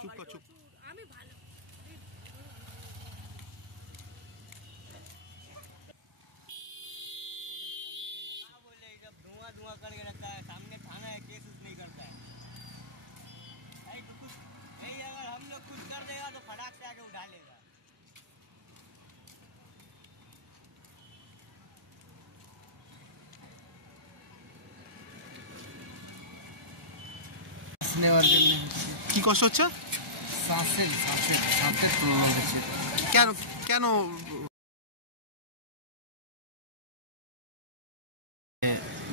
চুপ কর চুপ। আমি ভালো धुआं धुआं करके रखता है, सामने थाना है, केस उस नहीं करता है। भाई तो कुछ नहीं, अगर हम लोग कुछ कर देगा तो फटाक से आके उठा लेगा। কি কষ্ট হচ্ছে? কেন কেন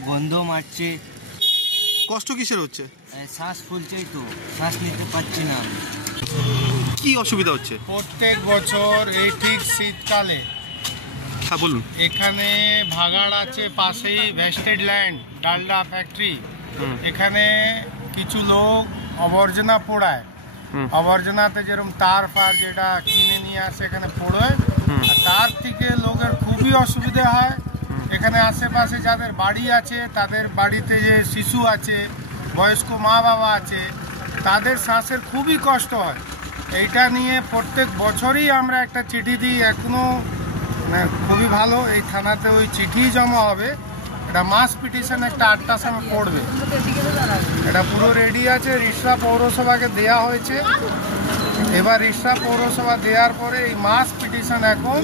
গন্ধ মারছে। কষ্ট কিসের হচ্ছে? শ্বাস ফুলছেই তো, শ্বাস নিতে পারছি না। কি অসুবিধা হচ্ছে? প্রত্যেক বছর এই ঠিক শীতকালে হ্যাঁ বলুন। এখানে ভাগাড় আছে, পাশেই ভেস্টেড ল্যান্ড ডালডা ফ্যাক্টরি। এখানে কিছু লোক আবর্জনা পোড়ায়, আবর্জনাতে যেরকম তার ফার যেটা কিনে নিয়ে আসে এখানে পোড়ায়, আর তার থেকে লোকের খুবই অসুবিধা হয়। এখানে আশেপাশে যাদের বাড়ি আছে, তাদের বাড়িতে যে শিশু আছে, বয়স্ক মা বাবা আছে, তাদের শ্বাসের খুবই কষ্ট হয়। এইটা নিয়ে প্রত্যেক বছরই আমরা একটা চিঠি দিই। এখনও খুবই ভালো, এই থানাতে ওই চিঠি জমা হবে। এটা মাস পিটিশন একটা 8টার সময় পড়বে। এটা পুরো রেডি আছে, রিষড়া পৌরসভাকে দেয়া হয়েছে। এবার রিষড়া পৌরসভা দেওয়ার পরে এই মাস পিটিশন এখন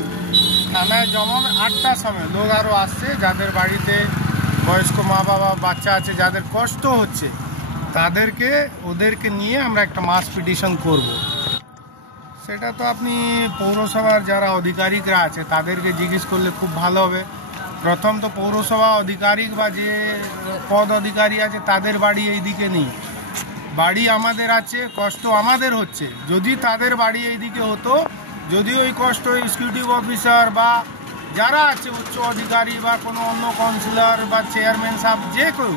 থানায় জমা হবে 8টার সময়। লোক আরও আসছে, যাদের বাড়িতে বয়স্ক মা বাবা বাচ্চা আছে, যাদের কষ্ট হচ্ছে, ওদেরকে নিয়ে আমরা একটা মাস পিটিশন করব। সেটা তো আপনি পৌরসভার যারা আধিকারিকরা আছে তাদেরকে জিজ্ঞেস করলে খুব ভালো হবে। প্রথম তো পৌরসভা আধিকারিক বা যে পদ অধিকারী আছে তাদের বাড়ি এইদিকে নেই, বাড়ি আমাদের আছে, কষ্ট আমাদের হচ্ছে। যদি তাদের বাড়ি এইদিকে হতো, যদি ওই কষ্ট এক্সিকিউটিভ অফিসার বা যারা আছে উচ্চ অধিকারী বা কোনো অন্য কাউন্সিলর বা চেয়ারম্যান সাহেব যে কেউ,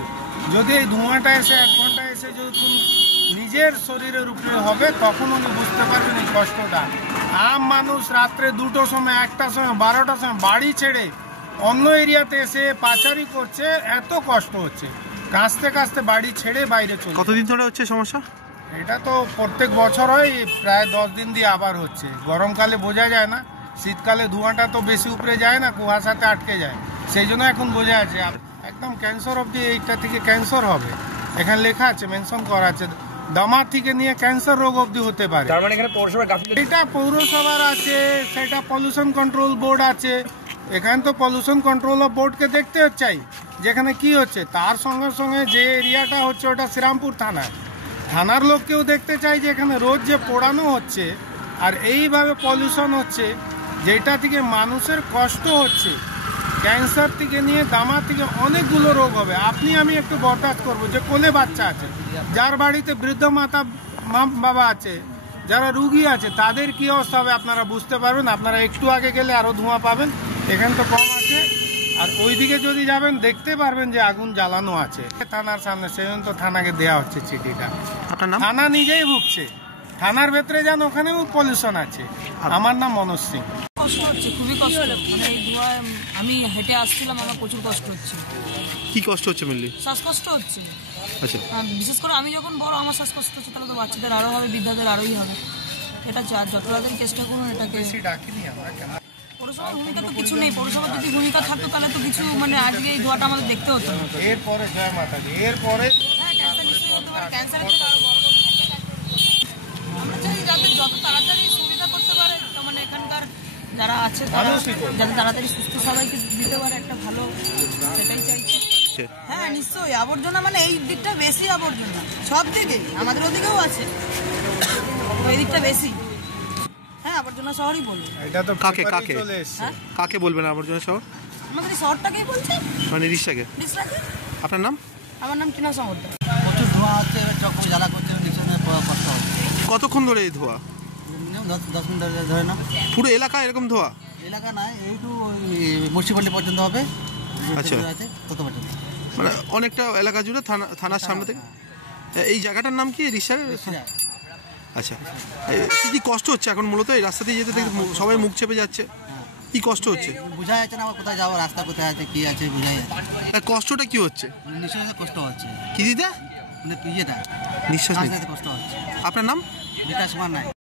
যদি এই ধোঁয়াটা এসে 1 ঘন্টা এসে যদি নিজের শরীরের উপরে হবে, তখন উনি বুঝতে পারবেন এই কষ্টটা। আম মানুষ রাত্রে 2টোর সময়, 1টার সময়, 12টার সময় বাড়ি ছেড়ে অন্য এরিয়াতে এসে পাচারি করছে, এত কষ্ট হচ্ছে। কাঁচতে কাঁচতে বাড়ি ছেড়ে বাইরে চলে। কতদিন ধরে হচ্ছে সমস্যা? এটা তো প্রত্যেক বছর হয়, প্রায় 10 দিন দিয়ে আবার হচ্ছে। গরমকালে বোঝা যায় না, শীতকালে ধোঁয়াটা তো বেশি উপরে যায় না, কুয়াশাতে আটকে যায়, সেই জন্য এখন বোঝা যাচ্ছে। একদম ক্যান্সার অবধি এইটা থেকে ক্যান্সার হবে, এখানে লেখা আছে, মেনশন করা আছে। দমা থেকে নিয়ে ক্যান্সার রোগ অবধি হতে পারে। তার মানে এখানে পৌরসভার গাফিলতি, এটা পৌরসভার আছে, সেটা পলিউশন কন্ট্রোল বোর্ড আছে। এখানে তো পলিউশন কন্ট্রোল বোর্ডকে দেখতে চাই যেখানে কি হচ্ছে। তার সঙ্গে সঙ্গে যে এরিয়াটা হচ্ছে ওটা শ্রীরামপুর থানার লোককেও দেখতে চাই যে এখানে রোজ যে পোড়ানো হচ্ছে আর এইভাবে পলিউশন হচ্ছে, যেটা থেকে মানুষের কষ্ট হচ্ছে, ক্যান্সার থেকে নিয়ে দামা থেকে অনেকগুলো রোগ হবে। আপনি আমি একটু বরদাস্ত করবো যে কোলে বাচ্চা আছে, যার বাড়িতে বৃদ্ধ মাতা বাবা আছে, যারা রুগী আছে, তাদের কী অবস্থা হবে আপনারা বুঝতে পারবেন। আপনারা একটু আগে গেলে আরও ধোঁয়া পাবেন, এখানে তো কম আছে। আর ওইদিকে যদি যাবেন দেখতে পারবেন যে আগুন জ্বালানো আছে থানার সামনে। সেই জন্য তো থানাকে দেওয়া হচ্ছে চিঠিটা। থানা নিজেই ভুগছে, থানার ভেতরে যান, ওখানেও পলিউশন আছে। আমার নাম মনোজ সিং। কষ্ট হচ্ছে, খুবই কষ্ট। মানে এই ধোঁয়ায় আমি হেঁটে আসছিলাম, আমার প্রচুর কষ্ট হচ্ছে। কি কষ্ট হচ্ছে মেনলি? শ্বাসকষ্ট হচ্ছে। আচ্ছা, বিশেষ করে আমি যখন বড়, আমার শ্বাসকষ্ট হচ্ছে, তাহলে তো বাচ্চাদের আরও হবে, বৃদ্ধাদের আরোই হবে। এটা যত তাড়াতাড়ি চেষ্টা করুন এটাকে। পৌরসভার ভূমিকা তো কিছু নেই, পৌরসভার যদি ভূমিকা থাকতো তাহলে তো কিছু, মানে আজকে এই ধোঁয়াটা আমাদের দেখতে হতো। এরপরে জয় মাতাজি, এরপরে ক্যান্সার নিশ্চয়ই হতে পারে, ক্যান্সারের থেকে আরো বড় রোগ। আমরা চাই যাতে যত তাড়াতাড়ি সুবিধা করতে পারে, মানে এখানকার যারা আছে তারা যাতে তাড়াতাড়ি সুস্থ সবাইকে দিতে পারে একটা ভালো, সেটাই চাইছি। হ্যাঁ নিশ্চয়ই, আবর্জনা মানে এই দিকটা বেশি আবর্জনা, সব দিকে, আমাদের ওদিকেও আছে, এই দিকটা বেশি। হ্যাঁ আবর্জনা শহরই বলবো। এটা তো কাকে কাকে বলবেন আবর্জনা শহর? আমাদের এই শহরটাকেই বলছে, মানে রিক্সাকে। আপনার নাম? আমার নাম টিনা সমর্থন। প্রচুর ধোঁয়া হচ্ছে, চক জ্বালা করছে, নিঃশ্বাসে কষ্ট হচ্ছে। কতক্ষণ ধরে এই ধোঁয়া? মিনিমাম 10 মিনিট ধরে না। পুরো এলাকা এরকম ধোঁয়া? এলাকা নাই, এইটু মুন্সিপালিটি পর্যন্ত হবে। আচ্ছা, তত পর্যন্ত মানে অনেকটা এলাকা জুড়ে থানার সামনে থেকে। এই জায়গাটার নাম কি? রিক্সার? আচ্ছা, কি কি কষ্ট হচ্ছে এখন মূলত এই রাস্তা দিয়ে যেতে থেকে? সবাই মুখ চেপে যাচ্ছে, কি কষ্ট হচ্ছে? বোঝা যাচ্ছে না আমার কোথায় যাবো, রাস্তা কোথায় আছে, কি আছে বোঝা যাচ্ছে। কষ্টটা কি হচ্ছে? নিঃশ্বাসে কষ্ট হচ্ছে। কি দিতে? মানে ইয়েটা নিঃশ্বাস নিতে কষ্ট হচ্ছে। আপনার নাম? বিকাশ কুমার নাই।